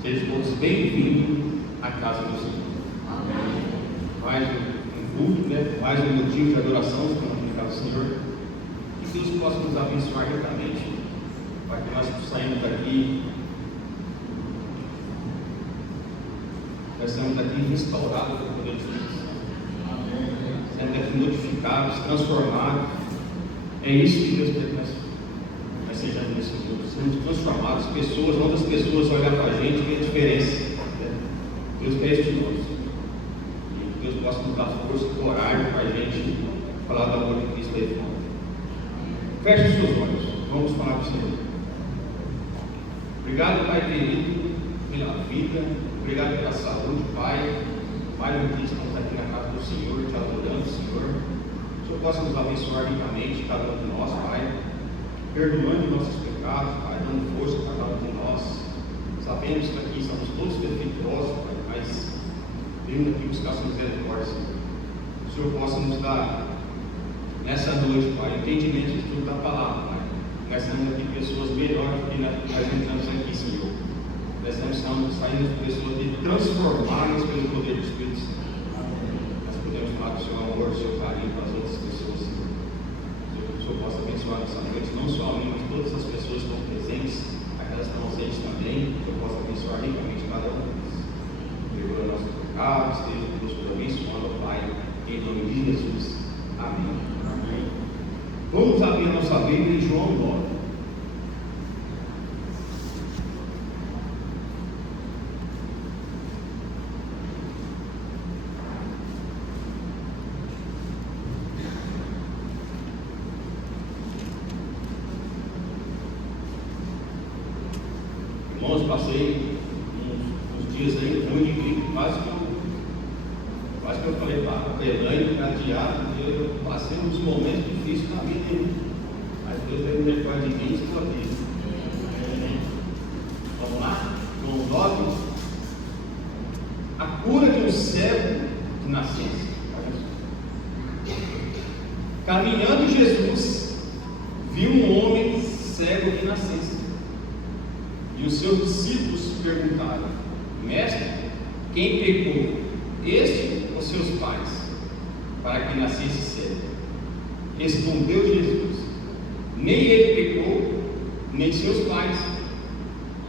Sejam todos bem-vindos à casa do Senhor. Amém. Mais um culto, mais um motivo de adoração na casa do Senhor. Que Deus possa nos abençoar ricamente, para que nós saímos daqui, restaurados pelo poder de Deus. Sendo daqui notificados, transformados. É isso que Deus quer que nós sejamos nesse mundo. Sermos transformados, outras pessoas olham para a gente e vê a diferença. Deus quer isso de nós. Que Deus possa nos dar força e coragem para a gente falar do amor de Cristo aí fora. Feche os seus olhos. Vamos falar para o Senhor. Obrigado, Pai querido, pela vida. Obrigado pela saúde, Pai. Mais um dia estamos aqui na casa do Senhor, te adorando, Senhor. Que o Senhor possa nos abençoar ricamente, cada um de nós, Pai. Perdoando nossos pecados, Pai, dando força para cada um de nós. Sabemos que aqui somos todos defeituosos, Pai, mas vindo aqui buscar sua misericórdia, Senhor. Que o Senhor possa nos dar, nessa noite, Pai, entendimento de tudo da palavra, Pai. Nós temos aqui pessoas melhores do que nós entramos aqui, Senhor. Nós estamos saindo pessoas transformadas pelo poder do Espírito Santo. Nós podemos falar do seu amor, do seu carinho para as outras pessoas, Senhor. Que o Senhor possa abençoar essa noite, não só a mim, mas todas as pessoas que estão presentes, aquelas que estão ausentes também. Que eu possa abençoar ricamente cada um deles. Perdoa nossos pecados, esteja conosco abençoando, Pai, em nome de Jesus. Amém. Amém. Vamos abrir a nossa Bíblia em João 9. Irmãos, passei uns dias aí ruim, quase que eu falei para a Elaine, para adiar, eu passei uns momentos difíceis na vida aí. Mas Deus teve misericórdia de mim e estou aqui. Vamos lá? João 9. A cura de um cego de nascença. Caminhando Jesus, viu um homem cego de nascença. E os seus discípulos perguntaram: Mestre, quem pecou, este ou seus pais, para que nascesse cego? Respondeu Jesus: Nem ele pecou, nem seus pais,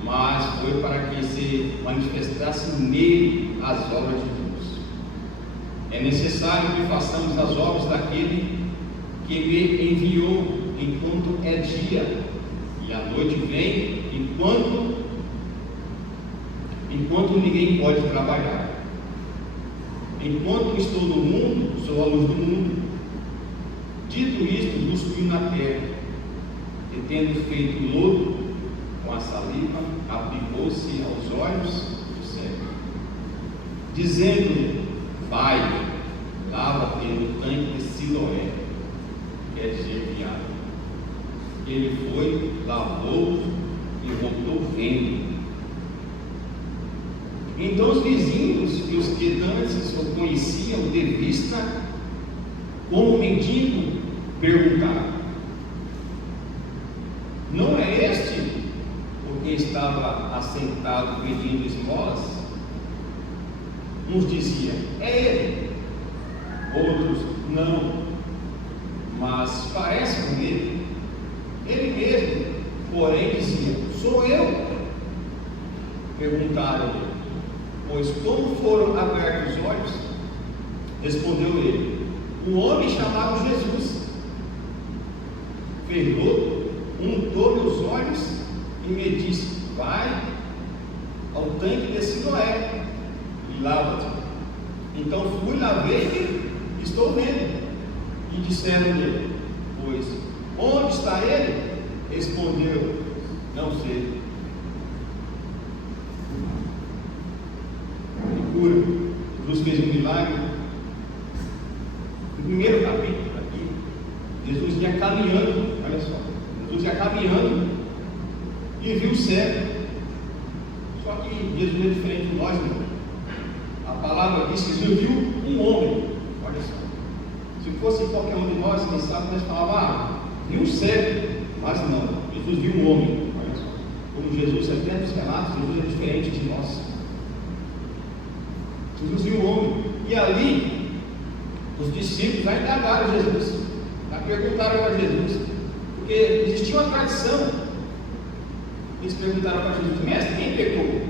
mas foi para que se manifestassem nele as obras de Deus. É necessário que façamos as obras daquele que me enviou enquanto é dia, e a noite vem enquanto ninguém pode trabalhar. Enquanto estou no mundo, sou a luz do mundo. Dito isto, cuspiu na terra, e tendo feito lodo com a saliva, aplicou-se aos olhos do cego, dizendo-lhe: Vai, lava-te no tanque de Siloé, quer dizer, viado. Ele foi, lavou e voltou vendo. Então os vizinhos e os que antes o conheciam de vista como mendigo perguntaram: Não é este o que estava assentado pedindo esmolas? Uns diziam: É ele. Outros: Não, mas parece com ele. Ele mesmo, porém, dizia: Sou eu. Perguntaram-lhe: Pois como foram abertos os olhos? Respondeu ele: Um homem chamado Jesus fez lodo, untou meus olhos e me disse: Vai ao tanque de Siloé e lava-te. Então fui, lavei e estou vendo. E disseram-lhe: Pois onde está ele? Respondeu: Não sei. Cura. Jesus fez um milagre. No primeiro capítulo aqui, Jesus ia caminhando, olha só, Jesus ia caminhando e viu o cego. Só que Jesus é diferente de nós, irmão. A palavra diz que Jesus viu um homem. Olha só. Se fosse qualquer um de nós, quem sabe nós falávamos: viu um cego. Mas não, Jesus viu um homem. Olha só. Como Jesus, até nos relatos, Jesus é diferente de nós. Jesus viu o homem. E ali, os discípulos já indagaram Jesus, já perguntaram para Jesus, porque existia uma tradição. Eles perguntaram para Jesus: mestre, quem pecou?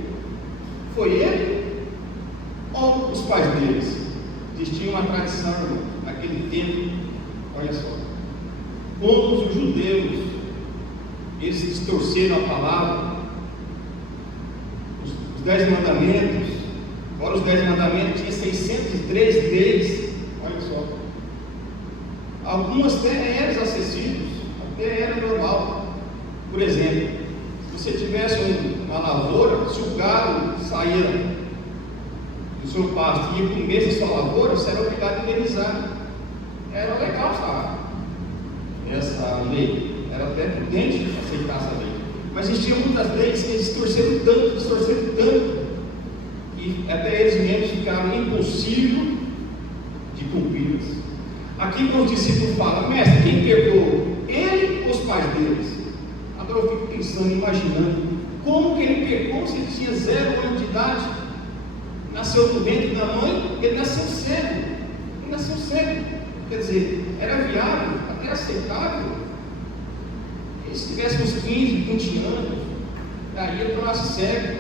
Foi ele ou os pais deles? Existia uma tradição, irmão, naquele tempo. Olha só, como os judeus, eles distorceram a palavra, os 10 mandamentos. Agora os 10 mandamentos tinha 603 leis. Olha só, algumas até eram acessíveis, até era normal. Por exemplo, se você tivesse uma lavoura, se o gado saía do seu pasto e ia comer essa sua lavoura, você era obrigado a indenizar. Era legal essa lei, era até prudente aceitar essa lei. Mas existiam muitas leis que eles distorceram tanto, que até eles mesmos ficaram impossível de cumpri-las. Aqui quando os discípulos falam: mestre, quem pecou? Ele ou os pais deles? Agora eu fico pensando, imaginando, como que ele pecou se ele tinha 0 anos de idade? Nasceu do ventre da mãe, ele nasceu cedo. Quer dizer, era viável, até aceitável. Se tivesse uns 15, 20 anos, aí ele tornasse cego,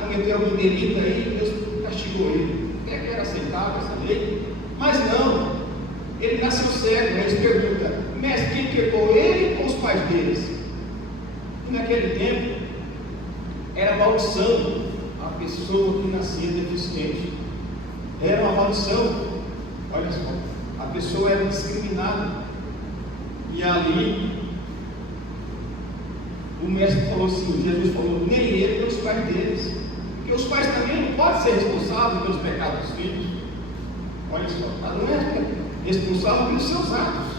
cometeu algum delito aí, Deus castigou ele. Até que era aceitável essa lei, mas não, ele nasceu cego. Aí eles perguntam: mestre, quem pecou, ele ou os pais deles? E naquele tempo era maldição a pessoa que nascia deficiente, era uma maldição. Olha só, a pessoa era discriminada. E ali o mestre falou assim, Jesus falou: nem ele nem os pais deles, porque os pais também não podem ser responsáveis pelos pecados dos filhos. Olha só, não é responsável pelos seus atos,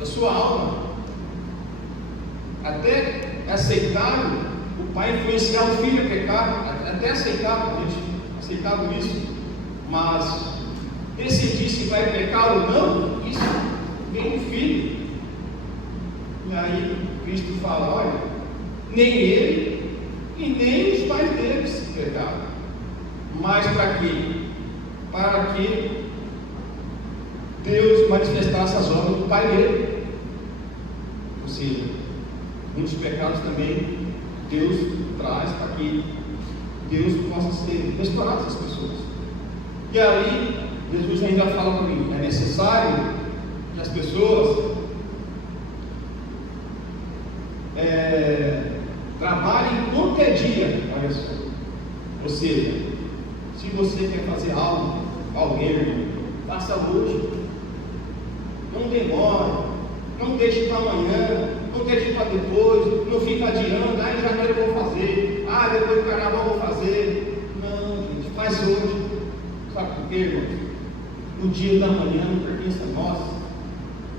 da sua alma. Até é aceitável o pai influenciar o filho a pecar, até aceitável, aceitável isso, mas decidir se vai pecar ou não, isso vem do filho. E aí Cristo fala: olha, nem ele e nem os pais deles pecaram. Mas para quê? Para que Deus manifestasse as obras do Pai dele. Ou seja, muitos pecados também Deus traz para que Deus possa ser restaurado às pessoas. E aí Jesus ainda fala para mim: é necessário que as pessoas trabalhem quanto é dia. Olha só, ou seja, se você quer fazer algo para alguém, faça hoje, não demore, não deixe para amanhã, não deixe para depois, não fica adiando: em janeiro eu vou fazer, depois do carnaval eu vou fazer. Não, gente, faz hoje. Sabe por quê, irmão? O dia da manhã não pertence a nós,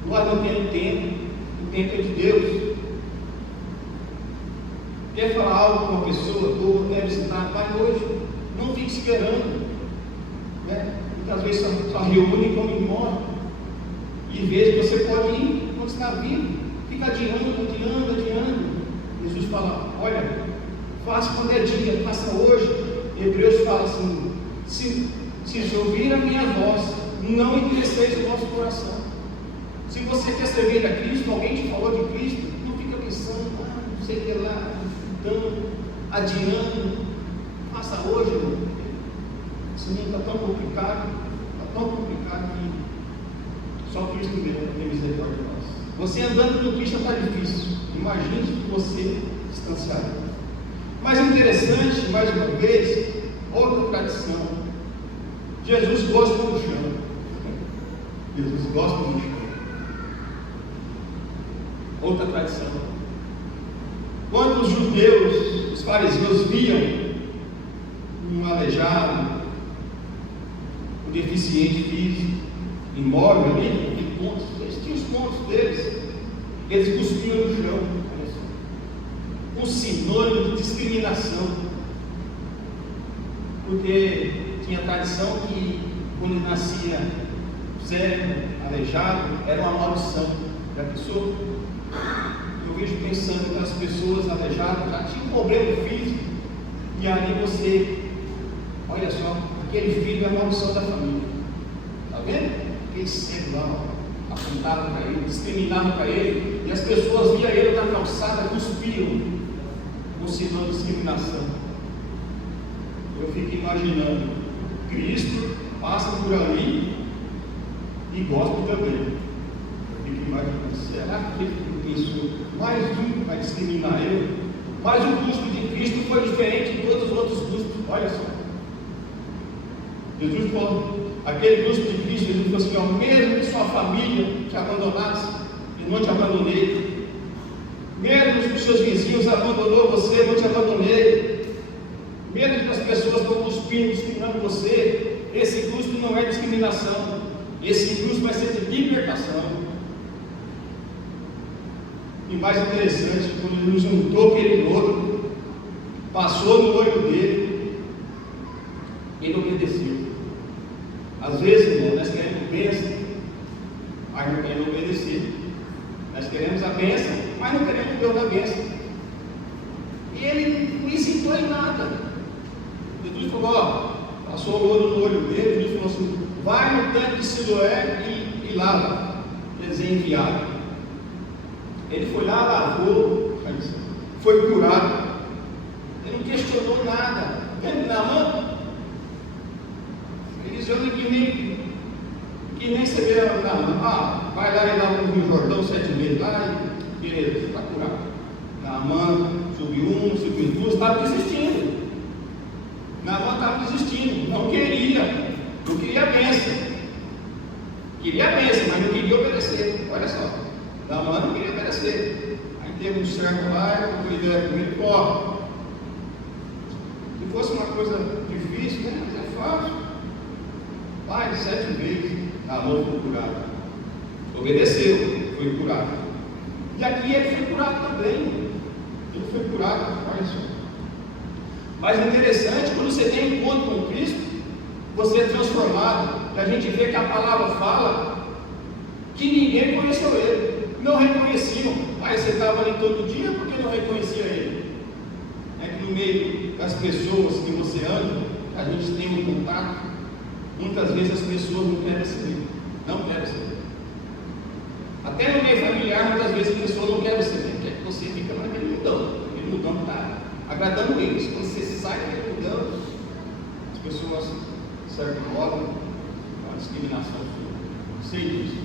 nós não temos tempo, o tempo é de Deus. Quer falar algo com uma pessoa, ou deve visitar, vai hoje, não fique esperando, né? Muitas vezes só reúne e vão embora, e vezes você pode ir quando está vivo, fica adiando. Jesus fala: olha, faça quando é dia, faça hoje. Hebreus fala assim: se ouvir a minha voz, não endureceis o vosso coração. Se você quer servir a Cristo, alguém te falou de Cristo, não fica pensando: não sei o que lá, adiando. Faça hoje, irmão. Esse mundo está tão complicado que só Cristo mesmo tem misericórdia de nós. Você andando no Cristo está difícil, imagine que você distanciado. Mas interessante, mais uma vez, outra tradição: Jesus gosta do chão. Jesus gosta do chão. Outra tradição: quando os judeus, os fariseus, viam um aleijado, um deficiente físico, imóvel ali, eles tinham os pontos deles, eles cuspiam no chão. Um sinônimo de discriminação, porque tinha tradição que quando nascia cego, aleijado, era uma maldição da pessoa. Eu vejo pensando que as pessoas aleijadas já tinham um problema físico, e ali você, olha só, aquele filho é a maldição da família. Está vendo? Aquele cego lá, apontavam para ele, discriminavam para ele, e as pessoas viam ele na calçada, cuspiam, com sinal de discriminação. Eu fico imaginando, Cristo passa por ali e gosta também. Eu fico imaginando, será que ele pensou, mais um que vai discriminar eu? Mas o custo de Cristo foi diferente de todos os outros custos. Olha só. Jesus falou, aquele custo de Cristo, Jesus falou assim, ó, mesmo que sua família te abandonasse, eu não te abandonei. Mesmo que os seus vizinhos abandonou você, eu não te abandonei. Mesmo que as pessoas estão cuspindo, discriminando você, esse custo não é discriminação. Esse custo vai ser de libertação. E mais interessante, quando ele juntou aquele lodo, passou no olho dele, ele obedeceu. Às vezes, irmão, nós queremos bênção, mas não queremos obedecer. Nós queremos a bênção, mas não queremos o Deus da bênção. E ele não hesitou em nada. Jesus falou, ó, passou o lodo no olho dele, Jesus falou assim, vai no tanque de Siloé e lava. Eles enviaram. Ele foi lá, lavou, foi curado. Ele não questionou nada. Lembra na mão? Eles olham que nem receberam na mão. Ah, vai lá e dá um Rio Jordão 7 vezes lá e beleza, está curado. Na mão, subiu um, subiu duas, estava desistindo. Na mão estava desistindo, não queria a bênção. Queria a bênção, mas não queria obedecer. Olha só. Da mãe não queria obedecer. Aí teve um servo lá, eu fui ideia com ele, ó. Se fosse uma coisa difícil, né? Mas é fácil. Vai 7 vezes, a mão foi curada. Obedeceu, foi curado. E aqui ele foi curado também. Ele foi curado, olha só. Mas é interessante, quando você tem um encontro com Cristo, você é transformado. E a gente vê que a palavra fala que ninguém conheceu ele. Não reconheciam. Aí você estava ali todo dia, por que não reconhecia ele? É que no meio das pessoas que você anda, a gente tem um contato, muitas vezes as pessoas não querem saber. Não querem saber. Até no meio familiar, muitas vezes as pessoas não querem saber. Quer que você fica naquele mundão que está agradando eles. Quando você sai daquele mundão, as pessoas, de certo modo, uma discriminação. Sei disso.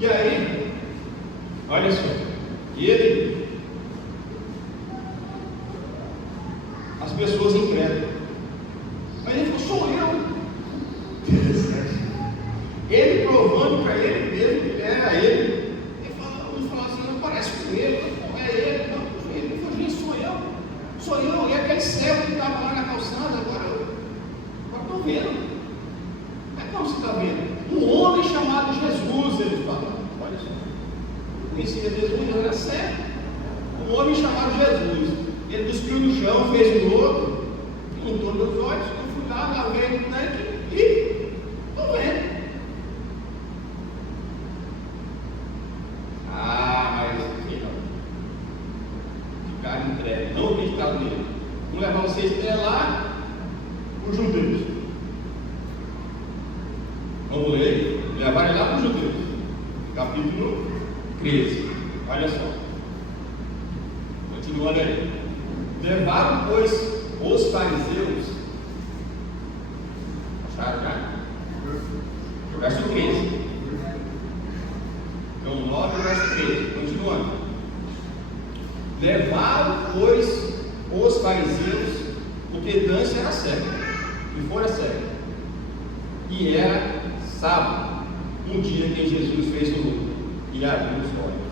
E aí, olha só, as pessoas incrédulas, mas ele falou, sou eu. Ele provando para ele mesmo que era ele. Ele falou assim, não parece com ele, não é ele, não. Ele falou, gente, sou eu. E aquele cego que estava lá na calçada, agora estou vendo. Mas como você está vendo? Um homem chamado Jesus, ele fala. Olha só. Conhecia Jesus, ele era cego. Um homem chamado Jesus. Ele cuspiu no chão, fez um lodo, untou meus olhos. Eu fui lá, lavei no tanque e estou vendo. Mas ficaram entregues, não acreditaram nele. Vamos levar vocês até lá, os judeus. Vamos ler, levar ele lá para os judeus. Capítulo 13. Olha só. Continuando aí. Levaram, pois, os fariseus. Acharam já? Verso 13. Então, 9, verso 13. Continuando. Levaram, pois, os fariseus, porque Dante era cego, e fora cego. E era sábado, um dia que Jesus fez o mundo e abriu os olhos.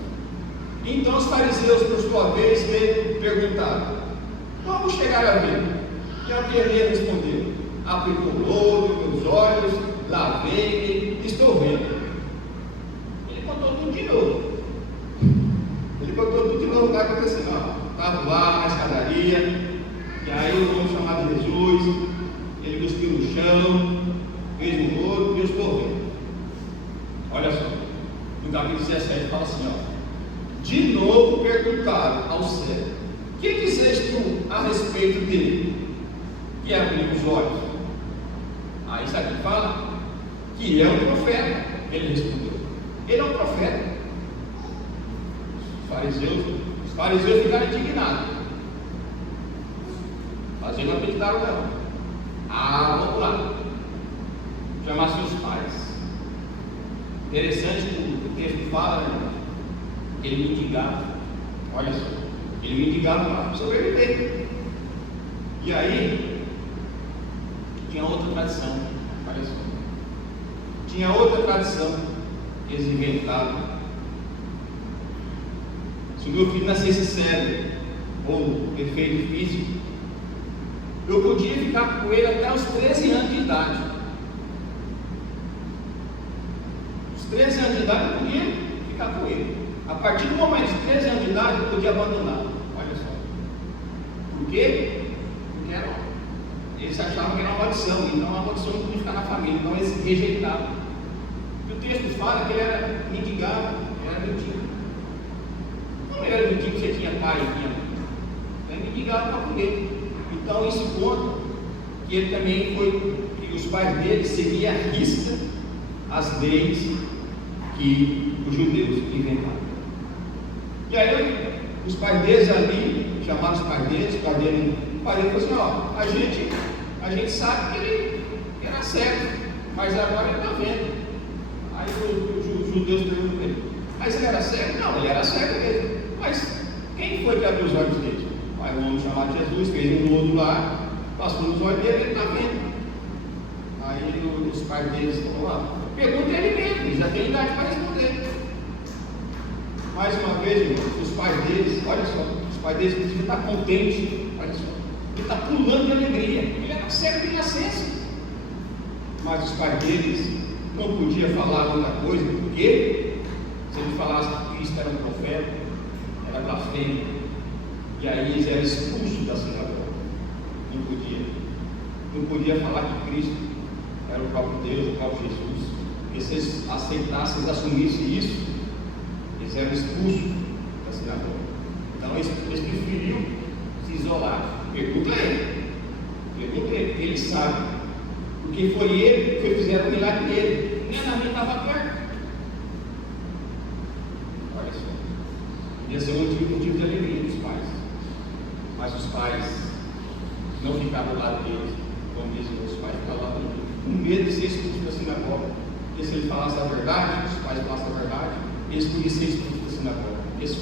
Então os fariseus, por sua vez, perguntaram: como chegar a ver? E ao que ele respondeu: aplicou lodo nos meus olhos, lavei e estou vendo. Ele contou tudo de novo. Ele contou tudo de novo o que está acontecendo. Estava lá na escadaria, e aí o homem chamado Jesus, ele cuspiu no chão, fez um lodo e eu estou vendo. Olha só, no capítulo 17 fala assim: de novo perguntaram ao cego: que dizes tu a respeito dele? Que abriu os olhos. Aí sabe o que fala? Que ele é um profeta. Ele respondeu: ele é um profeta. Os fariseus ficaram indignados. Mas eles não acreditaram não. Vamos lá. Chamar seus pais. Interessante que o texto fala, né? Ele mendigava. Olha só. Ele mendigava lá para sobreviver. E aí, tinha outra tradição. Olha só. Tinha outra tradição que eles inventavam. Se o meu filho nascesse cego ou defeito físico, eu podia ficar com ele até os 13 anos de idade. Os 13 anos de idade eu podia ficar com ele. A partir do momento de 13 anos de idade eu podia abandoná-lo. Olha só. Por quê? Porque era homem. Eles achavam que era uma maldição, então a maldição não podia ficar na família, então eles rejeitavam. E o texto fala que ele era mendigado, ele era mendigo. Não era mendigo que você tinha pai e tinha mãe. Era mendigado para comer. Então isso conta que ele também que os pais dele seguiam à risca as leis que os judeus inventaram. E aí os pais deles ali, chamaram os pais dele falou assim: ó, a gente sabe que ele era cego, mas agora ele está vendo. Aí os judeus perguntam para ele: mas ele era cego? Não, ele era cego mesmo. Mas quem foi que abriu os olhos dele? Aí um homem chamado Jesus fez um lodo lá, passou nos olhos dele, ele está vendo. Aí os pais deles falaram lá: pergunta ele mesmo, ele já tem idade para responder. Mais uma vez, irmãos, os pais deles, olha só, os pais deles precisam estar contentes, olha só, ele está pulando de alegria, ele era cego de nascença. Mas os pais deles não podiam falar outra coisa, porque se ele falasse que Cristo era um profeta, era blasfêmia, e aí eles eram expulsos da sinagoga. Não podia falar que Cristo era o próprio Deus, o próprio Jesus. E se eles aceitassem, eles assumissem isso, eles eram expulsos da sinagoga. Então eles preferiam se isolar. Pergunta a ele, ele sabe, porque foi ele que fizeram o milagre dele. Nem a mim estava perto. Olha só, ia ser um motivo de alegria dos pais, mas os pais não ficavam do lado deles, como dizem os pais, ficavam lá com medo de ser expulsos da sinagoga. Porque se ele falasse a verdade, se os pais falassem a verdade, eles podiam ser expulsos da sinagoga. Porque se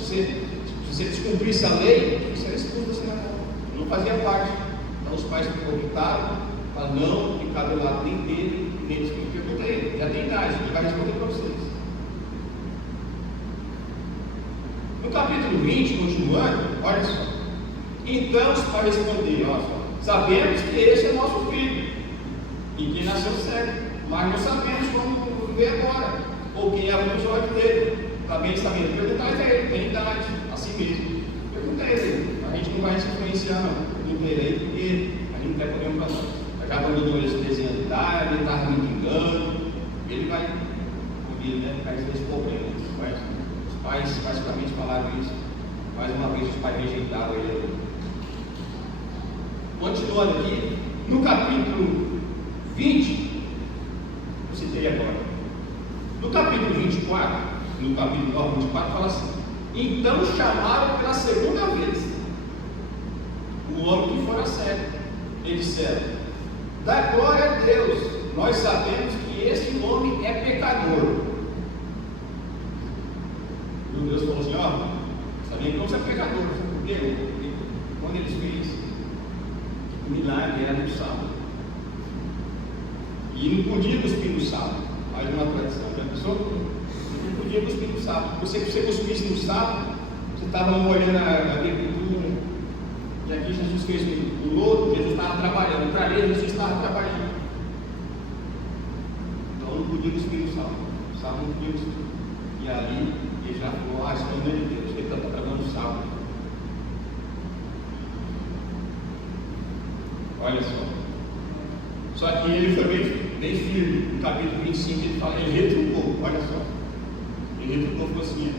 você descumprisse a lei, você era expulso da sinagoga. Não fazia parte. Então os pais optaram para não ficar do lado nem dele, nem deles. Pergunta a ele, já tem idade, ele vai responder para vocês. No capítulo 20, continuando, olha só. Então os pais responderam: olha só, sabemos que esse é nosso filho, e que nasceu cego, mas não sabemos como viver agora, ou quem abriu os olhos dele. Também sabemos. Perguntar a ele, tem idade, assim mesmo. Pergunta a ele, a gente não vai se influenciar, não. Pergunta a ele, porque a gente não está correndo para nós. Já abandonou ele aos 13 anos de idade, ele estava me engano, ele vai comigo, né? Ficar esse problema. Mas os pais basicamente falaram isso. Mais uma vez os pais rejeitaram ele. Continuando aqui, no capítulo 20, eu citei agora. No capítulo 24, no capítulo 24, fala assim: então chamaram pela segunda vez o homem que fora cego. Eles disseram: dá glória a Deus, nós sabemos que este homem é pecador. E Deus falou assim: ó, sabia que não é pecador, sabe por quê? Quando eles fez o milagre era no sábado, e não podia cuspir no sábado. Mais uma tradição, já pensou? Não podia cuspir no sábado. Se você cuspisse no sábado, você estava molhando a agricultura. E aqui Jesus fez o lodo, Jesus estava trabalhando. Para ler, Jesus estava trabalhando. Então não podia cuspir no sábado. O sábado não podia cuspir. E ali ele já falou: isso é o nome de Deus, ele está trabalhando no sábado. Olha só. Só que ele foi bem firme. No capítulo 25 ele fala, ele retrucou, olha só. Ele retrucou, falou assim: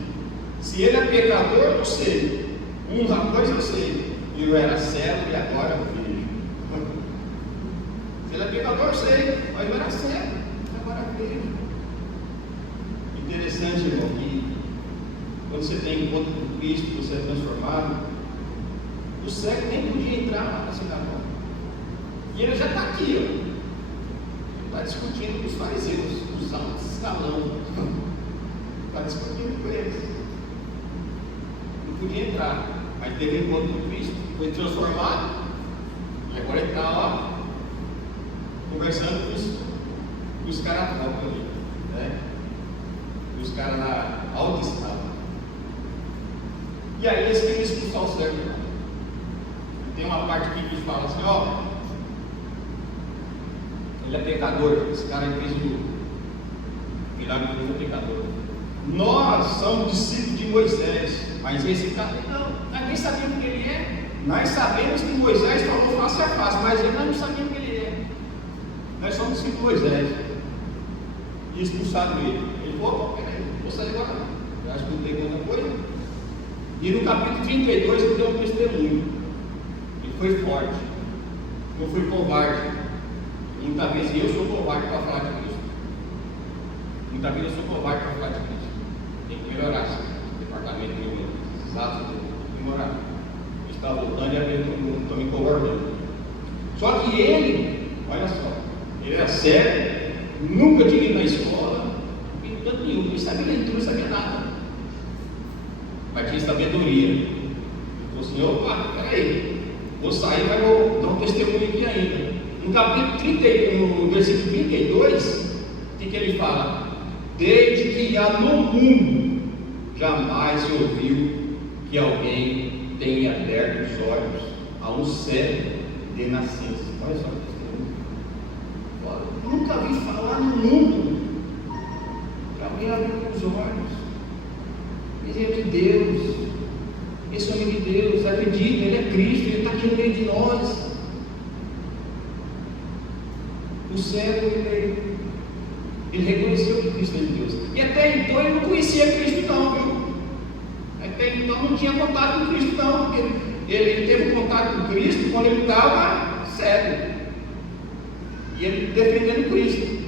se ele é pecador, eu não sei. Uma coisa eu sei. Eu era cego e agora eu vejo. Se ele é pecador, pecador, eu sei, mas eu era cego, agora vejo. Interessante, irmão, que quando você tem encontro com Cristo, você é transformado, o cego nem podia entrar na sinagoga. E ele já está aqui, ó. Está discutindo com os fariseus, os altos escalão. Está discutindo com eles. Não podia entrar, mas teve encontro com Cristo, foi transformado, e agora ele está lá, conversando com os caras top ali, né? Os caras na alta escala. E aí eles queriam expulsar o cego. Tem uma parte aqui que fala assim, ó, ele é pecador, esse cara aí fez o milagre, ele é pecador. Nós somos discípulos de Moisés, mas esse cara, não, nós nem sabemos quem ele é. Nós sabemos que Moisés falou face a face, mas ele não sabemos quem ele é. Nós somos discípulos de Moisés. E expulsaram ele. Ele falou, peraí, vou sair agora não. Eu acho que não tem outra coisa. E no capítulo 32 ele deu um testemunho. Ele foi forte. Não foi covarde. Muitas vezes eu sou covarde para falar de Cristo. Muitas vezes eu sou covarde para falar de Cristo. Tem que melhorar esse departamento meu, esses atos, tem que melhorar. Está voltando e a ver todo mundo, estou me covardando. Só que ele, olha só, ele era cego, nunca tinha ido na escola, não tanto nenhum, não sabia leitura, não sabia nada. Mas tinha sabedoria. Ele falou assim, opa, peraí, vou sair, mas vou dar um testemunho aqui ainda. No capítulo 30, no versículo 32, o que ele fala? Desde que há no mundo, jamais se ouviu que alguém tenha aberto os olhos a um cego de nascença. Olha só que testemunho. Nunca vi falar no mundo que alguém abriu os olhos. Ele é de Deus, esse homem de Deus, acredita, ele é Cristo, ele está aqui no meio de nós. O cego, ele reconheceu que Cristo é de Deus. E até então ele não conhecia Cristo não, viu? Até então não tinha contato com Cristo não, porque ele teve contato com Cristo quando ele estava cego. E ele defendendo Cristo.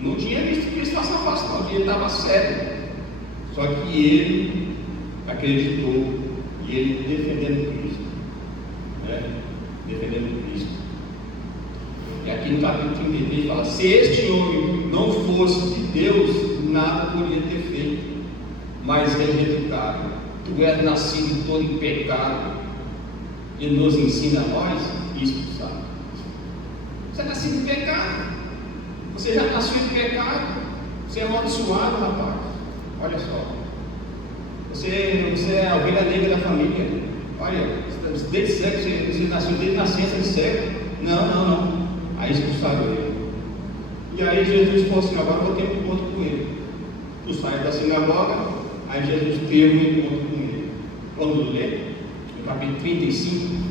Não tinha visto Cristo face a face não, ele estava cego. Só que ele acreditou e ele defendendo Cristo. Né? Defendendo Cristo. E aqui no capítulo 33 fala, se este homem não fosse de Deus, nada poderia ter feito. Mas rejeitado, tu és nascido todo em pecado, e nos ensina a nós expulsar. Você é nascido em pecado, você já nasceu em pecado, você é amaldiçoado, rapaz. Olha só, você é a ovelha negra da família. Olha, desde cedo, você nasceu desde nascença de cego. Não. Aí expulsaram ele. E aí Jesus falou assim, agora eu vou ter um encontro com ele. Tu sai da sinagoga, aí Jesus teve um encontro com ele. Vamos ler? No capítulo 35,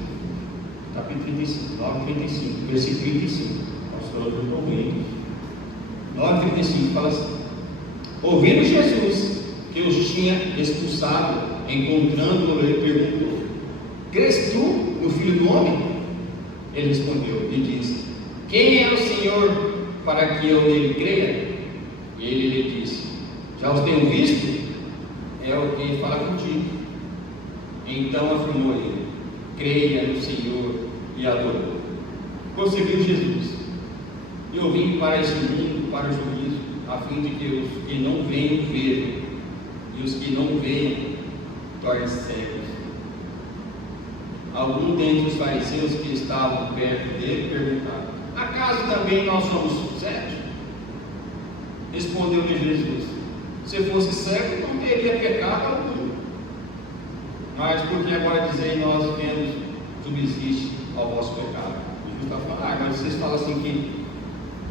9:35, versículo 35. Pastor, eu estou bem. 9:35 fala assim: ouvindo Jesus que os tinha expulsado, encontrando-o, ele perguntou: crês tu no Filho do Homem? Ele respondeu e disse: quem é o Senhor para que eu nele creia? E ele lhe disse: já os tenho visto, é o que fala contigo. Então afirmou ele: creia no Senhor, e adorou. Prosseguiu Jesus: eu vim para este mundo, para o juízo, a fim de que os que não venham ver, e os que não venham tornem-se cegos. Alguns dentre os fariseus que estavam perto dele perguntaram: acaso também nós somos cegos? Respondeu-lhe Jesus: se fosse cego, não teria pecado algum. Mas porque agora dizeis, nós vemos, subsiste ao vosso pecado. Jesus está falando: mas vocês falam assim que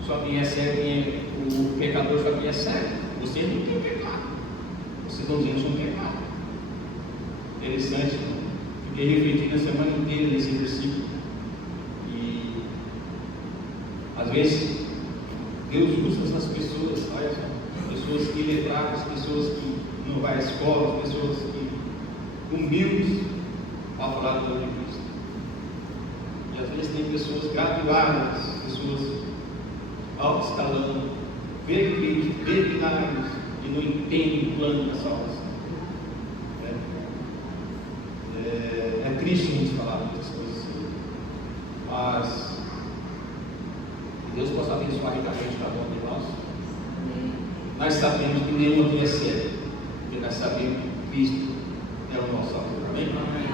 só quem é cego, o pecador só quem é cego. Vocês não têm pecado. Vocês estão dizendo que são pecado. Interessante. Fiquei refletindo a semana inteira nesse versículo. E às vezes Deus usa essas pessoas, olha só, pessoas iletradas, pessoas que não vão à escola, pessoas que humildes para falar do nome de Cristo. E às vezes tem pessoas graduadas, pessoas autoestalando, veterinários que não entendem o plano da salvação. É triste a gente falar muitas coisas assim, mas que Deus possa abençoar ricamente cada um de nós. Nós sabemos que nenhuma vem a sério, porque nós sabemos que Cristo é o nosso Salvador. Amém?